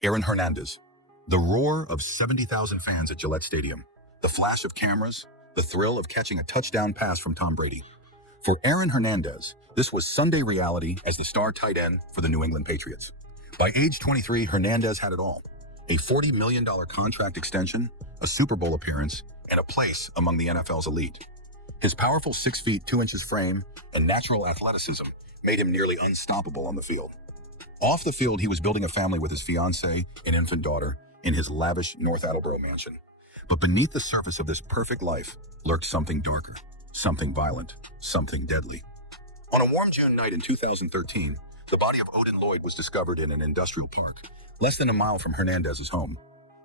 Aaron Hernandez. The roar of 70,000 fans at Gillette Stadium. The flash of cameras. The thrill of catching a touchdown pass from Tom Brady. For Aaron Hernandez, this was Sunday reality as the star tight end for the New England Patriots. By age 23, Hernandez had it all. A $40 million contract extension, a Super Bowl appearance, and a place among the NFL's elite. His powerful 6 feet 2 inches frame and natural athleticism made him nearly unstoppable on the field. Off the field, he was building a family with his fiancée and infant daughter in his lavish North Attleboro mansion. But beneath the surface of this perfect life lurked something darker, something violent, something deadly. On a warm June night in 2013, the body of Odin Lloyd was discovered in an industrial park, less than a mile from Hernandez's home.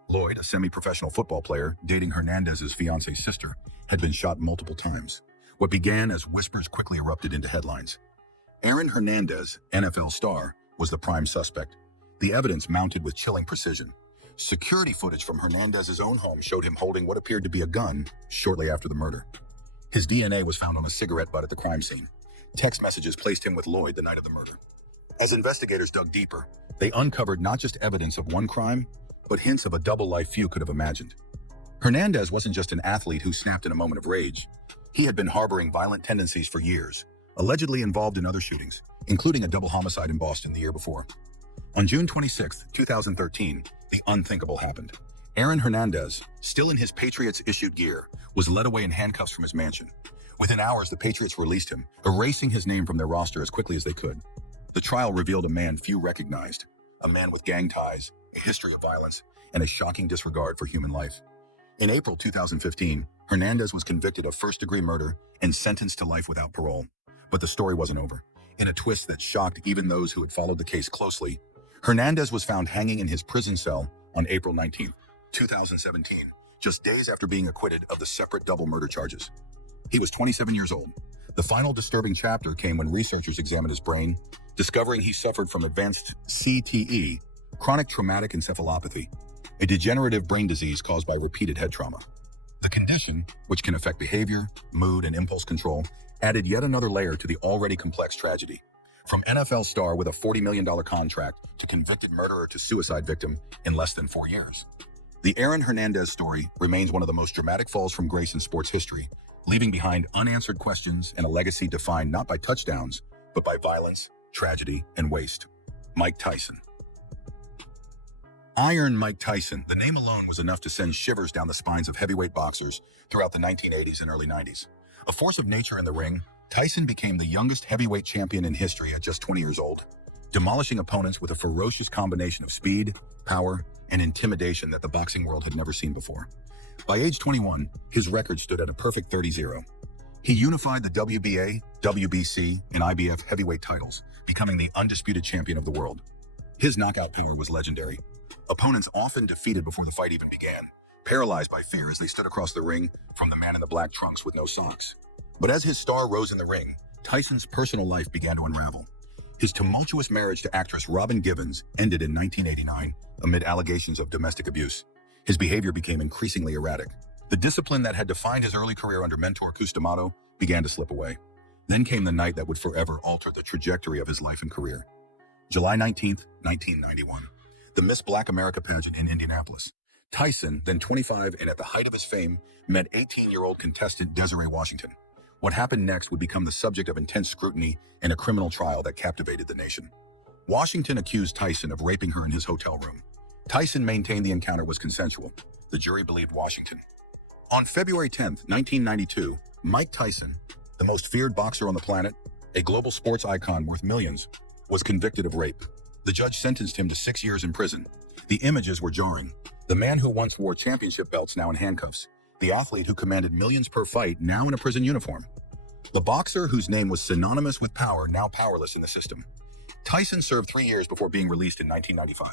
Lloyd, a semi-professional football player dating Hernandez's fiancee's sister, had been shot multiple times. What began as whispers quickly erupted into headlines. Aaron Hernandez, NFL star, was the prime suspect. The evidence mounted with chilling precision. Security footage from Hernandez's own home showed him holding what appeared to be a gun shortly after the murder. His DNA was found on a cigarette butt at the crime scene. Text messages placed him with Lloyd the night of the murder. As investigators dug deeper, they uncovered not just evidence of one crime, but hints of a double life few could have imagined. Hernandez wasn't just an athlete who snapped in a moment of rage. He had been harboring violent tendencies for years, allegedly involved in other shootings, including a double homicide in Boston the year before. On June 26, 2013, the unthinkable happened. Aaron Hernandez, still in his Patriots-issued gear, was led away in handcuffs from his mansion. Within hours, the Patriots released him, erasing his name from their roster as quickly as they could. The trial revealed a man few recognized, a man with gang ties, a history of violence, and a shocking disregard for human life. In April 2015, Hernandez was convicted of first-degree murder and sentenced to life without parole. But the story wasn't over. In a twist that shocked even those who had followed the case closely, Hernandez was found hanging in his prison cell on April 19, 2017, just days after being acquitted of the separate double murder charges. He was 27 years old. The final disturbing chapter came when researchers examined his brain, discovering he suffered from advanced CTE, chronic traumatic encephalopathy, a degenerative brain disease caused by repeated head trauma. The condition, which can affect behavior, mood, and impulse control, added yet another layer to the already complex tragedy. From NFL star with a $40 million contract to convicted murderer to suicide victim in less than 4 years. The Aaron Hernandez story remains one of the most dramatic falls from grace in sports history, leaving behind unanswered questions and a legacy defined not by touchdowns, but by violence, tragedy, and waste. Mike Tyson. Iron Mike Tyson, the name alone was enough to send shivers down the spines of heavyweight boxers throughout the 1980s and early 90s. A force of nature in the ring, Tyson became the youngest heavyweight champion in history at just 20 years old, demolishing opponents with a ferocious combination of speed, power, and intimidation that the boxing world had never seen before. By age 21, his record stood at a perfect 30-0. He unified the WBA, WBC, and IBF heavyweight titles, becoming the undisputed champion of the world. His knockout power was legendary. Opponents often defeated before the fight even began, paralyzed by fear as they stood across the ring from the man in the black trunks with no socks. But as his star rose in the ring, Tyson's personal life began to unravel. His tumultuous marriage to actress Robin Givens ended in 1989 amid allegations of domestic abuse. His behavior became increasingly erratic. The discipline that had defined his early career under mentor Customato began to slip away. Then came the night that would forever alter the trajectory of his life and career. July 19, 1991. The Miss Black America pageant in Indianapolis. Tyson, then 25 and at the height of his fame, met 18-year-old contestant Desiree Washington. What happened next would become the subject of intense scrutiny and a criminal trial that captivated the nation. Washington accused Tyson of raping her in his hotel room. Tyson maintained the encounter was consensual. The jury believed Washington. On February 10, 1992, Mike Tyson, the most feared boxer on the planet, a global sports icon worth millions, was convicted of rape. The judge sentenced him to 6 years in prison. The images were jarring. The man who once wore championship belts now in handcuffs. The athlete who commanded millions per fight now in a prison uniform. The boxer whose name was synonymous with power now powerless in the system. Tyson served 3 years before being released in 1995.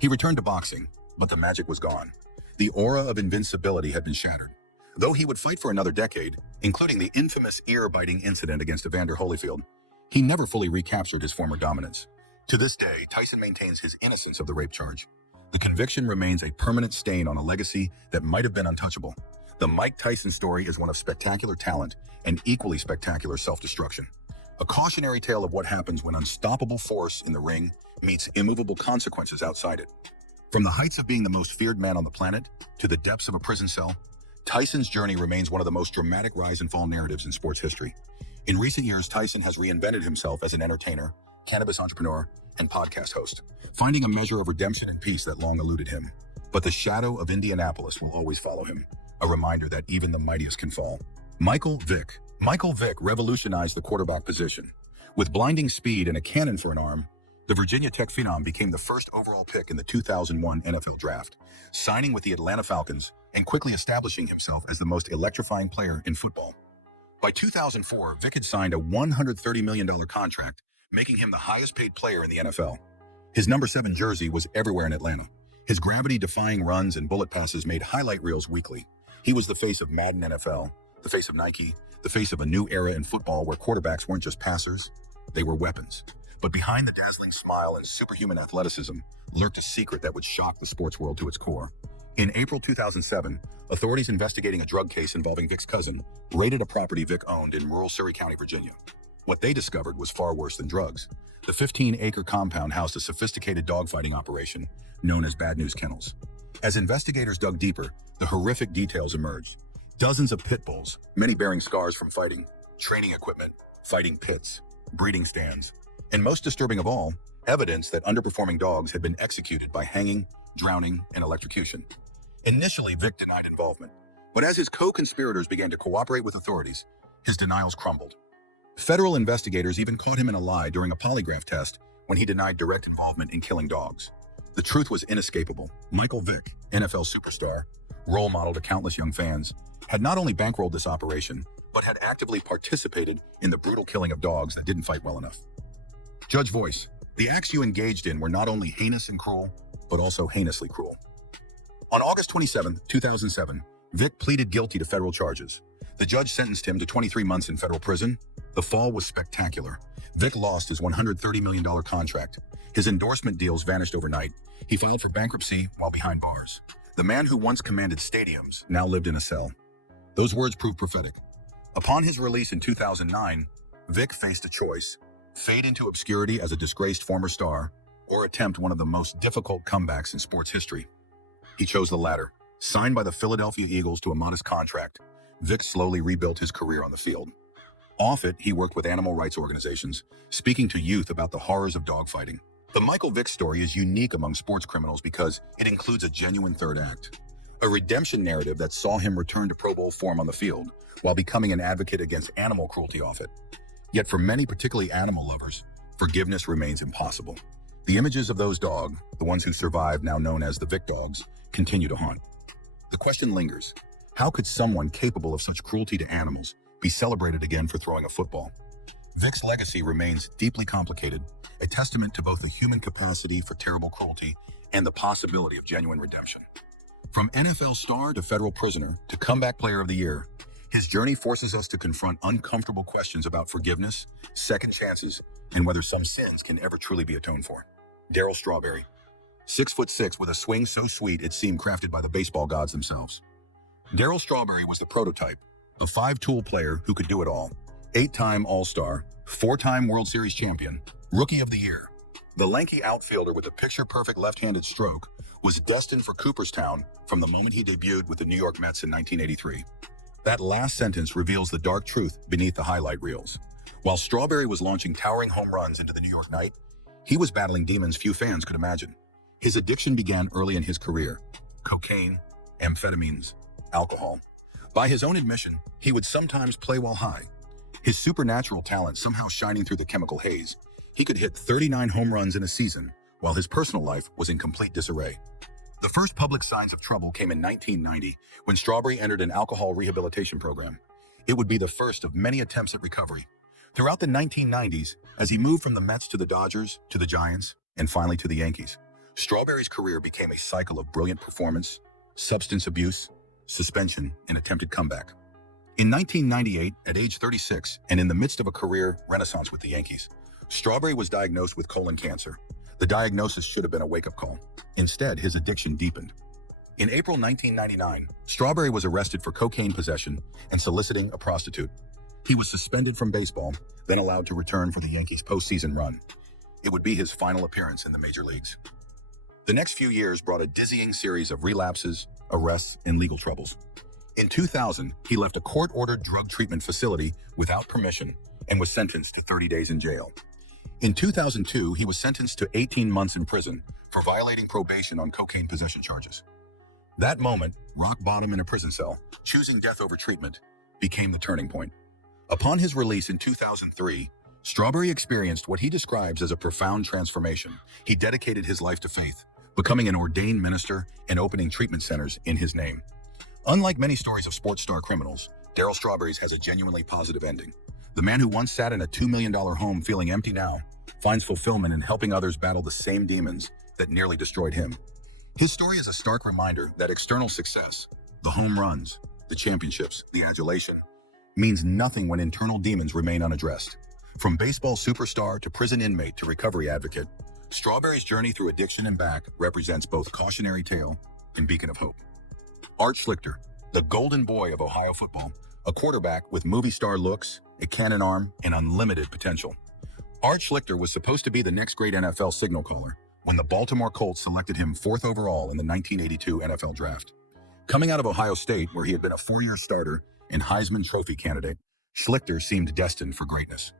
He returned to boxing, but the magic was gone. The aura of invincibility had been shattered. Though he would fight for another decade, including the infamous ear-biting incident against Evander Holyfield, he never fully recaptured his former dominance. To this day, Tyson maintains his innocence of the rape charge. The conviction remains a permanent stain on a legacy that might have been untouchable. The Mike Tyson story is one of spectacular talent and equally spectacular self-destruction. A cautionary tale of what happens when unstoppable force in the ring meets immovable consequences outside it. From the heights of being the most feared man on the planet to the depths of a prison cell, Tyson's journey remains one of the most dramatic rise and fall narratives in sports history. In recent years, Tyson has reinvented himself as an entertainer, cannabis entrepreneur, and podcast host, finding a measure of redemption and peace that long eluded him. But the shadow of Indianapolis will always follow him, a reminder that even the mightiest can fall. Michael Vick. Michael Vick revolutionized the quarterback position. With blinding speed and a cannon for an arm, the Virginia Tech phenom became the first overall pick in the 2001 NFL Draft, signing with the Atlanta Falcons and quickly establishing himself as the most electrifying player in football. By 2004, Vick had signed a $130 million contract, making him the highest-paid player in the NFL. His number 7 jersey was everywhere in Atlanta. His gravity-defying runs and bullet passes made highlight reels weekly. He was the face of Madden NFL, the face of Nike, the face of a new era in football where quarterbacks weren't just passers, they were weapons. But behind the dazzling smile and superhuman athleticism lurked a secret that would shock the sports world to its core. In April 2007, authorities investigating a drug case involving Vick's cousin raided a property Vick owned in rural Surry County, Virginia. What they discovered was far worse than drugs. The 15-acre compound housed a sophisticated dogfighting operation known as Bad News Kennels. As investigators dug deeper, the horrific details emerged. Dozens of pit bulls, many bearing scars from fighting, training equipment, fighting pits, breeding stands, and most disturbing of all, evidence that underperforming dogs had been executed by hanging, drowning, and electrocution. Initially, Vick denied involvement, but as his co-conspirators began to cooperate with authorities, his denials crumbled. Federal investigators even caught him in a lie during a polygraph test when he denied direct involvement in killing dogs. The truth was inescapable. Michael Vick, NFL superstar, role model to countless young fans, had not only bankrolled this operation, but had actively participated in the brutal killing of dogs that didn't fight well enough. Judge Voice, the acts you engaged in were not only heinous and cruel, but also heinously cruel. On August 27, 2007, Vick pleaded guilty to federal charges. The judge sentenced him to 23 months in federal prison. The fall was spectacular. Vick lost his $130 million contract. His endorsement deals vanished overnight. He filed for bankruptcy while behind bars. The man who once commanded stadiums now lived in a cell. Those words proved prophetic. Upon his release in 2009, Vick faced a choice: fade into obscurity as a disgraced former star, or attempt one of the most difficult comebacks in sports history. He chose the latter. Signed by the Philadelphia Eagles to a modest contract, Vick slowly rebuilt his career on the field. Off it, he worked with animal rights organizations, speaking to youth about the horrors of dogfighting. The Michael Vick story is unique among sports criminals because it includes a genuine third act, a redemption narrative that saw him return to Pro Bowl form on the field, while becoming an advocate against animal cruelty off it. Yet for many, particularly animal lovers, forgiveness remains impossible. The images of those dogs, the ones who survived, now known as the Vick dogs, continue to haunt. The question lingers: how could someone capable of such cruelty to animals be celebrated again for throwing a football? Vick's legacy remains deeply complicated, a testament to both the human capacity for terrible cruelty and the possibility of genuine redemption. From NFL star to federal prisoner to comeback player of the year, his journey forces us to confront uncomfortable questions about forgiveness, second chances, and whether some sins can ever truly be atoned for. Darryl Strawberry, 6'6" with a swing so sweet it seemed crafted by the baseball gods themselves. Darryl Strawberry was the prototype, a 5-tool player who could do it all. 8-time All-Star, 4-time World Series champion, Rookie of the Year. The lanky outfielder with a picture-perfect left-handed stroke was destined for Cooperstown from the moment he debuted with the New York Mets in 1983. That last sentence reveals the dark truth beneath the highlight reels. While Strawberry was launching towering home runs into the New York night, he was battling demons few fans could imagine. His addiction began early in his career: cocaine, amphetamines, alcohol. By his own admission, he would sometimes play while high. His supernatural talent somehow shining through the chemical haze, he could hit 39 home runs in a season, while his personal life was in complete disarray. The first public signs of trouble came in 1990 when Strawberry entered an alcohol rehabilitation program. It would be the first of many attempts at recovery. Throughout the 1990s, as he moved from the Mets to the Dodgers, to the Giants, and finally to the Yankees, Strawberry's career became a cycle of brilliant performance, substance abuse, suspension, and attempted comeback. In 1998, at age 36, and in the midst of a career renaissance with the Yankees, Strawberry was diagnosed with colon cancer. The diagnosis should have been a wake-up call. Instead, his addiction deepened. In April 1999, Strawberry was arrested for cocaine possession and soliciting a prostitute. He was suspended from baseball, then allowed to return for the Yankees' postseason run. It would be his final appearance in the major leagues. The next few years brought a dizzying series of relapses, arrests, and legal troubles. In 2000, he left a court-ordered drug treatment facility without permission and was sentenced to 30 days in jail. In 2002, he was sentenced to 18 months in prison for violating probation on cocaine possession charges. That moment, rock bottom in a prison cell, choosing death over treatment, became the turning point. Upon his release in 2003, Strawberry experienced what he describes as a profound transformation. He dedicated his life to faith, becoming an ordained minister and opening treatment centers in his name. Unlike many stories of sports star criminals, Darryl Strawberry's has a genuinely positive ending. The man who once sat in a $2 million home feeling empty now finds fulfillment in helping others battle the same demons that nearly destroyed him. His story is a stark reminder that external success, the home runs, the championships, the adulation, means nothing when internal demons remain unaddressed. From baseball superstar to prison inmate to recovery advocate, Strawberry's journey through addiction and back represents both cautionary tale and beacon of hope. Art Schlichter, the golden boy of Ohio football, a quarterback with movie star looks, a cannon arm, and unlimited potential. Art Schlichter was supposed to be the next great NFL signal caller when the Baltimore Colts selected him 4th overall in the 1982 NFL Draft. Coming out of Ohio State, where he had been a 4-year starter and Heisman Trophy candidate, Schlichter seemed destined for greatness.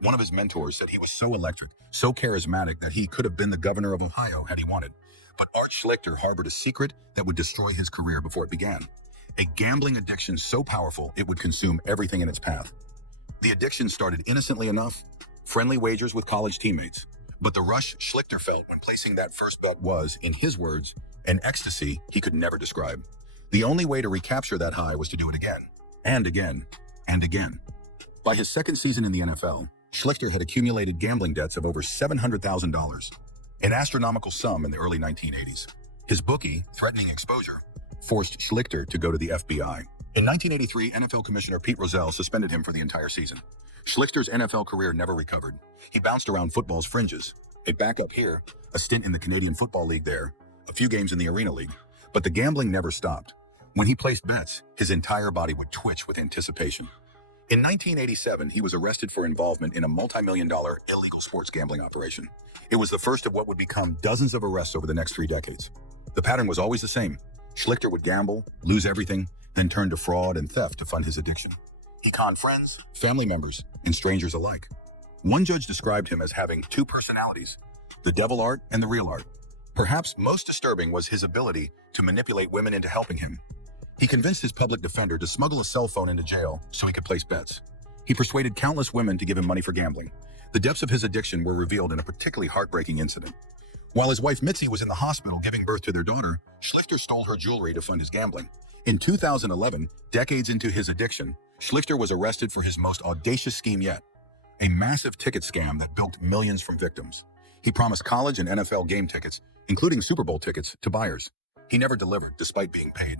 One of his mentors said he was so electric, so charismatic that he could have been the governor of Ohio had he wanted. But Art Schlichter harbored a secret that would destroy his career before it began. A gambling addiction so powerful it would consume everything in its path. The addiction started innocently enough, friendly wagers with college teammates. But the rush Schlichter felt when placing that first bet was, in his words, an ecstasy he could never describe. The only way to recapture that high was to do it again, and again, and again. By his second season in the NFL, Schlichter had accumulated gambling debts of over $700,000, an astronomical sum in the early 1980s. His bookie, threatening exposure, forced Schlichter to go to the FBI. In 1983, NFL Commissioner Pete Rozelle suspended him for the entire season. Schlichter's NFL career never recovered. He bounced around football's fringes, a backup here, a stint in the Canadian Football League there, a few games in the Arena League. But the gambling never stopped. When he placed bets, his entire body would twitch with anticipation. In 1987, he was arrested for involvement in a multi-million-dollar illegal sports gambling operation. It was the first of what would become dozens of arrests over the next 3 decades. The pattern was always the same. Schlichter would gamble, lose everything, then turn to fraud and theft to fund his addiction. He conned friends, family members, and strangers alike. One judge described him as having 2 personalities, the devil Art and the real Art. Perhaps most disturbing was his ability to manipulate women into helping him. He convinced his public defender to smuggle a cell phone into jail so he could place bets. He persuaded countless women to give him money for gambling. The depths of his addiction were revealed in a particularly heartbreaking incident. While his wife Mitzi was in the hospital giving birth to their daughter, Schlichter stole her jewelry to fund his gambling. In 2011, decades into his addiction, Schlichter was arrested for his most audacious scheme yet, a massive ticket scam that bilked millions from victims. He promised college and NFL game tickets, including Super Bowl tickets, to buyers. He never delivered, despite being paid.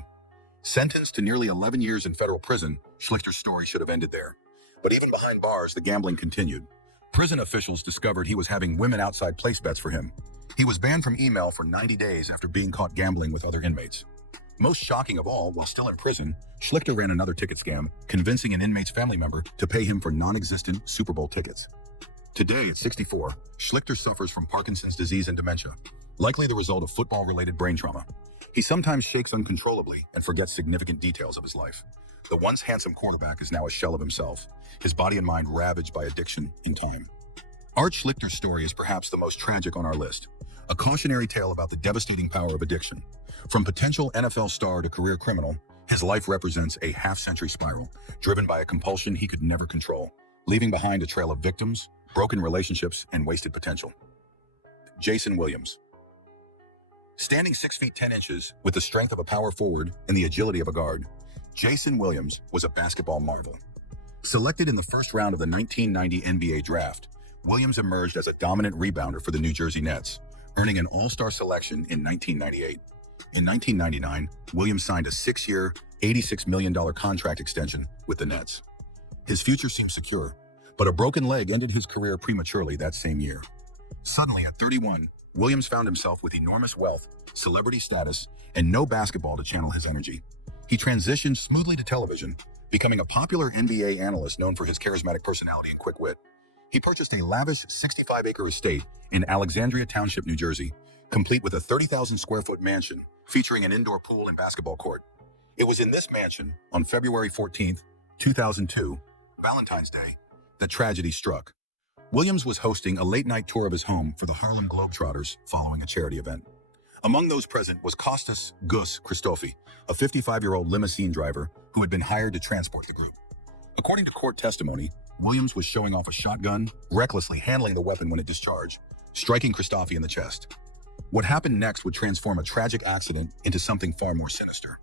Sentenced to nearly 11 years in federal prison, Schlichter's story should have ended there. But even behind bars, the gambling continued. Prison officials discovered he was having women outside place bets for him. He was banned from email for 90 days after being caught gambling with other inmates. Most shocking of all, while still in prison, Schlichter ran another ticket scam, convincing an inmate's family member to pay him for non-existent Super Bowl tickets. Today, at 64, Schlichter suffers from Parkinson's disease and dementia, likely the result of football-related brain trauma. He sometimes shakes uncontrollably and forgets significant details of his life. The once handsome quarterback is now a shell of himself, his body and mind ravaged by addiction and time. Art Schlichter's story is perhaps the most tragic on our list, a cautionary tale about the devastating power of addiction. From potential NFL star to career criminal, his life represents a half-century spiral, driven by a compulsion he could never control, leaving behind a trail of victims, broken relationships, and wasted potential. Jason Williams. Standing 6 feet 10 inches, with the strength of a power forward and the agility of a guard, Jason Williams was a basketball marvel. Selected in the first round of the 1990 NBA draft, Williams emerged as a dominant rebounder for the New Jersey Nets, earning an All-Star selection in 1998. In 1999, Williams signed a 6-year, $86 million contract extension with the Nets. His future seemed secure, but a broken leg ended his career prematurely that same year. Suddenly, at 31, Williams found himself with enormous wealth, celebrity status, and no basketball to channel his energy. He transitioned smoothly to television, becoming a popular NBA analyst known for his charismatic personality and quick wit. He purchased a lavish 65-acre estate in Alexandria Township, New Jersey, complete with a 30,000 square foot mansion featuring an indoor pool and basketball court. It was in this mansion, on February 14th, 2002, Valentine's Day, that tragedy struck. Williams was hosting a late-night tour of his home for the Harlem Globetrotters following a charity event. Among those present was Kostas Gus Christofi, a 55-year-old limousine driver who had been hired to transport the group. According to court testimony, Williams was showing off a shotgun, recklessly handling the weapon when it discharged, striking Christofi in the chest. What happened next would transform a tragic accident into something far more sinister.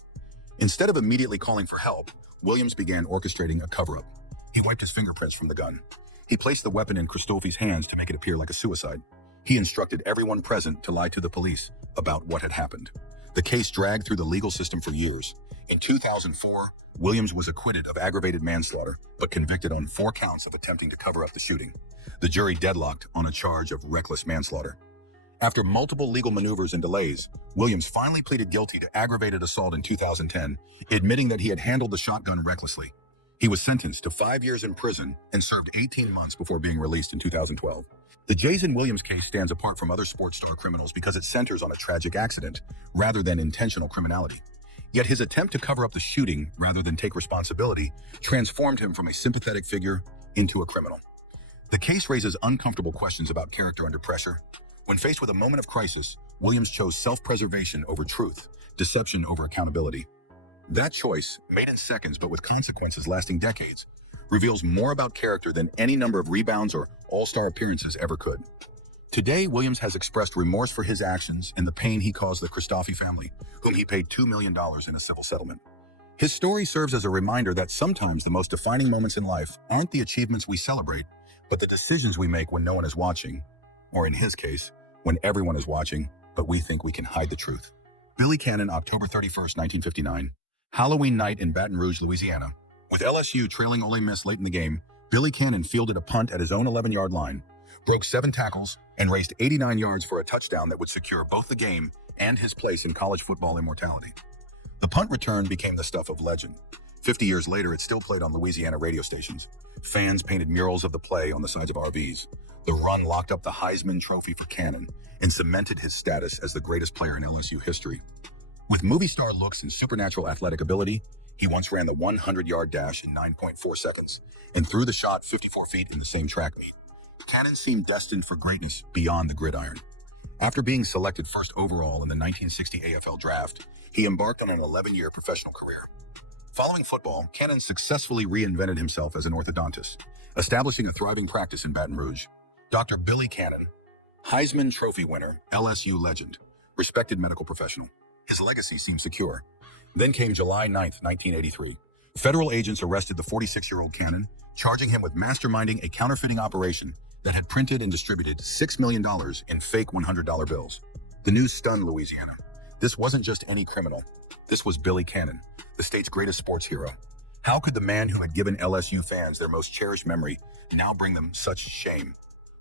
Instead of immediately calling for help, Williams began orchestrating a cover-up. He wiped his fingerprints from the gun. He placed the weapon in Christofi's hands to make it appear like a suicide. He instructed everyone present to lie to the police about what had happened. The case dragged through the legal system for years. In 2004, Williams was acquitted of aggravated manslaughter, but convicted on 4 counts of attempting to cover up the shooting. The jury deadlocked on a charge of reckless manslaughter. After multiple legal maneuvers and delays, Williams finally pleaded guilty to aggravated assault in 2010, admitting that he had handled the shotgun recklessly. He was sentenced to 5 years in prison and served 18 months before being released in 2012. The Jason Williams case stands apart from other sports star criminals because it centers on a tragic accident rather than intentional criminality. Yet his attempt to cover up the shooting rather than take responsibility transformed him from a sympathetic figure into a criminal. The case raises uncomfortable questions about character under pressure. When faced with a moment of crisis, Williams chose self-preservation over truth, deception over accountability. That choice, made in seconds but with consequences lasting decades, reveals more about character than any number of rebounds or all-star appearances ever could. Today, Williams has expressed remorse for his actions and the pain he caused the Christofi family, whom he paid $2 million in a civil settlement. His story serves as a reminder that sometimes the most defining moments in life aren't the achievements we celebrate, but the decisions we make when no one is watching, or in his case, when everyone is watching, but we think we can hide the truth. Billy Cannon, October 31st, 1959, Halloween night in Baton Rouge, Louisiana. With LSU trailing Ole Miss late in the game, Billy Cannon fielded a punt at his own 11-yard line, broke 7 tackles, and raced 89 yards for a touchdown that would secure both the game and his place in college football immortality. The punt return became the stuff of legend. 50 years later, it still played on Louisiana radio stations. Fans painted murals of the play on the sides of RVs. The run locked up the Heisman Trophy for Cannon and cemented his status as the greatest player in LSU history. With movie star looks and supernatural athletic ability, he once ran the 100-yard dash in 9.4 seconds and threw the shot 54 feet in the same track meet. Cannon seemed destined for greatness beyond the gridiron. After being selected first overall in the 1960 AFL draft, he embarked on an 11-year professional career. Following football, Cannon successfully reinvented himself as an orthodontist, establishing a thriving practice in Baton Rouge. Dr. Billy Cannon, Heisman Trophy winner, LSU legend, respected medical professional. His legacy seemed secure. Then came July 9th, 1983. Federal agents arrested the 46-year-old Cannon, charging him with masterminding a counterfeiting operation that had printed and distributed $6 million in fake $100 bills. The news stunned Louisiana. This wasn't just any criminal. This was Billy Cannon, the state's greatest sports hero. How could the man who had given LSU fans their most cherished memory now bring them such shame?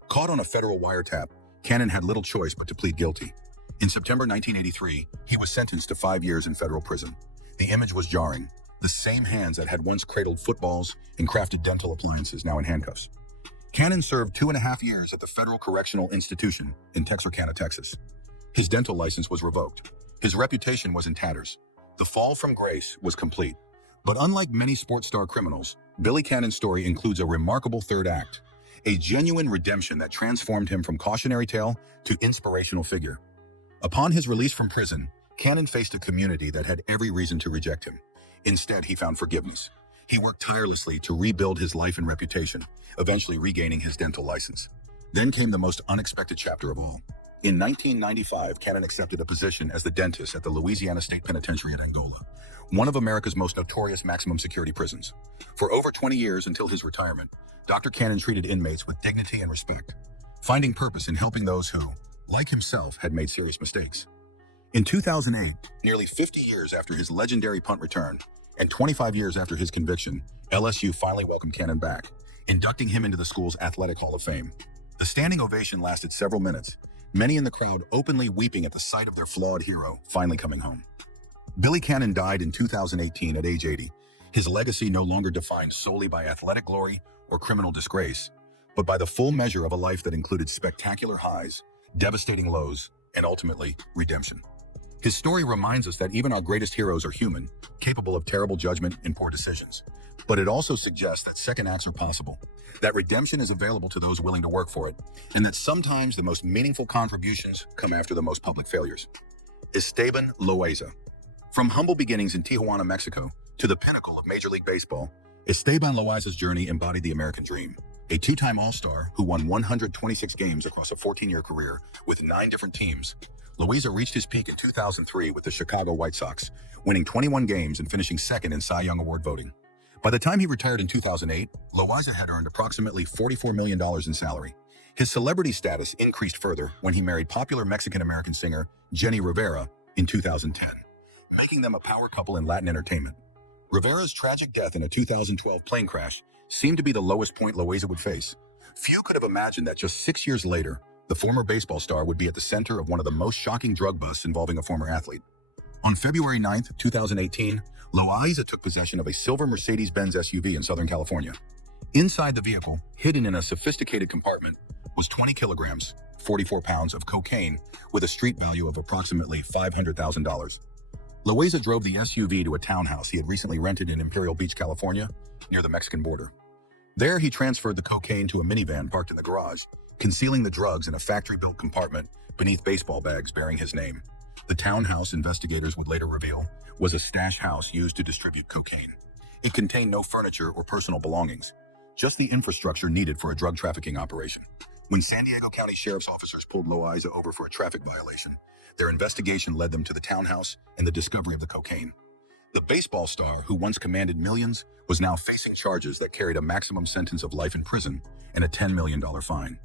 Caught on a federal wiretap, Cannon had little choice but to plead guilty. In September 1983, he was sentenced to 5 years in federal prison. The image was jarring. The same hands that had once cradled footballs and crafted dental appliances now in handcuffs. Cannon served 2.5 years at the Federal Correctional Institution in Texarkana, Texas. His dental license was revoked. His reputation was in tatters. The fall from grace was complete. But unlike many sports star criminals, Billy Cannon's story includes a remarkable third act, a genuine redemption that transformed him from cautionary tale to inspirational figure. Upon his release from prison, Cannon faced a community that had every reason to reject him. Instead, he found forgiveness. He worked tirelessly to rebuild his life and reputation, eventually regaining his dental license. Then came the most unexpected chapter of all. In 1995, Cannon accepted a position as the dentist at the Louisiana State Penitentiary at Angola, one of America's most notorious maximum security prisons. For over 20 years until his retirement, Dr. Cannon treated inmates with dignity and respect, finding purpose in helping those who, like himself, had made serious mistakes. In 2008, nearly 50 years after his legendary punt return and 25 years after his conviction, LSU finally welcomed Cannon back, inducting him into the school's Athletic Hall of Fame. The standing ovation lasted several minutes, many in the crowd openly weeping at the sight of their flawed hero finally coming home. Billy Cannon died in 2018 at age 80, his legacy no longer defined solely by athletic glory or criminal disgrace, but by the full measure of a life that included spectacular highs, devastating lows, and ultimately, redemption. His story reminds us that even our greatest heroes are human, capable of terrible judgment and poor decisions. But it also suggests that second acts are possible, that redemption is available to those willing to work for it, and that sometimes the most meaningful contributions come after the most public failures. Esteban Loaiza. From humble beginnings in Tijuana, Mexico, to the pinnacle of Major League Baseball, Esteban Loaiza's journey embodied the American dream. A two-time All-Star who won 126 games across a 14-year career with 9 different teams, Loaiza reached his peak in 2003 with the Chicago White Sox, winning 21 games and finishing second in Cy Young Award voting. By the time he retired in 2008, Loaiza had earned approximately $44 million in salary. His celebrity status increased further when he married popular Mexican-American singer Jenny Rivera in 2010, making them a power couple in Latin entertainment. Rivera's tragic death in a 2012 plane crash seemed to be the lowest point Loaiza would face. Few could have imagined that just 6 years later, the former baseball star would be at the center of one of the most shocking drug busts involving a former athlete. On February 9, 2018, Loaiza took possession of a silver Mercedes-Benz SUV in Southern California. Inside the vehicle, hidden in a sophisticated compartment, was 20 kilograms, 44 pounds of cocaine with a street value of approximately $500,000. Loaiza drove the SUV to a townhouse he had recently rented in Imperial Beach, California, near the Mexican border. There, he transferred the cocaine to a minivan parked in the garage, concealing the drugs in a factory-built compartment beneath baseball bags bearing his name. The townhouse, investigators would later reveal, was a stash house used to distribute cocaine. It contained no furniture or personal belongings, just the infrastructure needed for a drug trafficking operation. When San Diego County Sheriff's officers pulled Loaiza over for a traffic violation, their investigation led them to the townhouse and the discovery of the cocaine. The baseball star, who once commanded millions, was now facing charges that carried a maximum sentence of life in prison and a $10 million fine.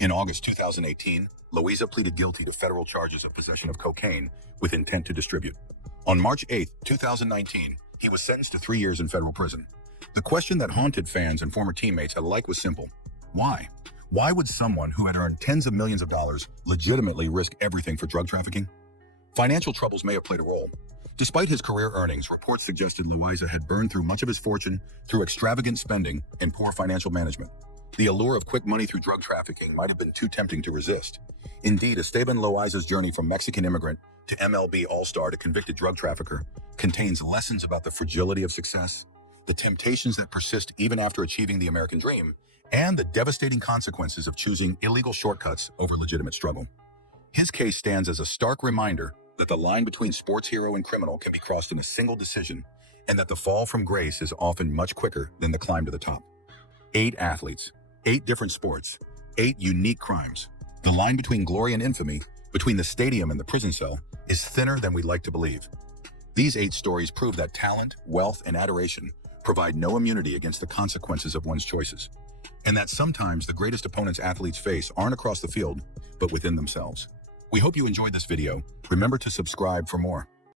In August 2018, Loaiza pleaded guilty to federal charges of possession of cocaine with intent to distribute. On March 8, 2019, he was sentenced to 3 years in federal prison. The question that haunted fans and former teammates alike was simple. Why? Why would someone who had earned tens of millions of dollars legitimately risk everything for drug trafficking? Financial troubles may have played a role. Despite his career earnings, reports suggested Loaiza had burned through much of his fortune through extravagant spending and poor financial management. The allure of quick money through drug trafficking might have been too tempting to resist. Indeed, Esteban Loaiza's journey from Mexican immigrant to MLB All-Star to convicted drug trafficker contains lessons about the fragility of success, the temptations that persist even after achieving the American dream, and the devastating consequences of choosing illegal shortcuts over legitimate struggle. His case stands as a stark reminder that the line between sports hero and criminal can be crossed in a single decision, and that the fall from grace is often much quicker than the climb to the top. 8 athletes, 8 different sports, 8 unique crimes. The line between glory and infamy, between the stadium and the prison cell, is thinner than we'd like to believe. These 8 stories prove that talent, wealth, and adoration provide no immunity against the consequences of one's choices, and that sometimes the greatest opponents athletes face aren't across the field, but within themselves. We hope you enjoyed this video. Remember to subscribe for more.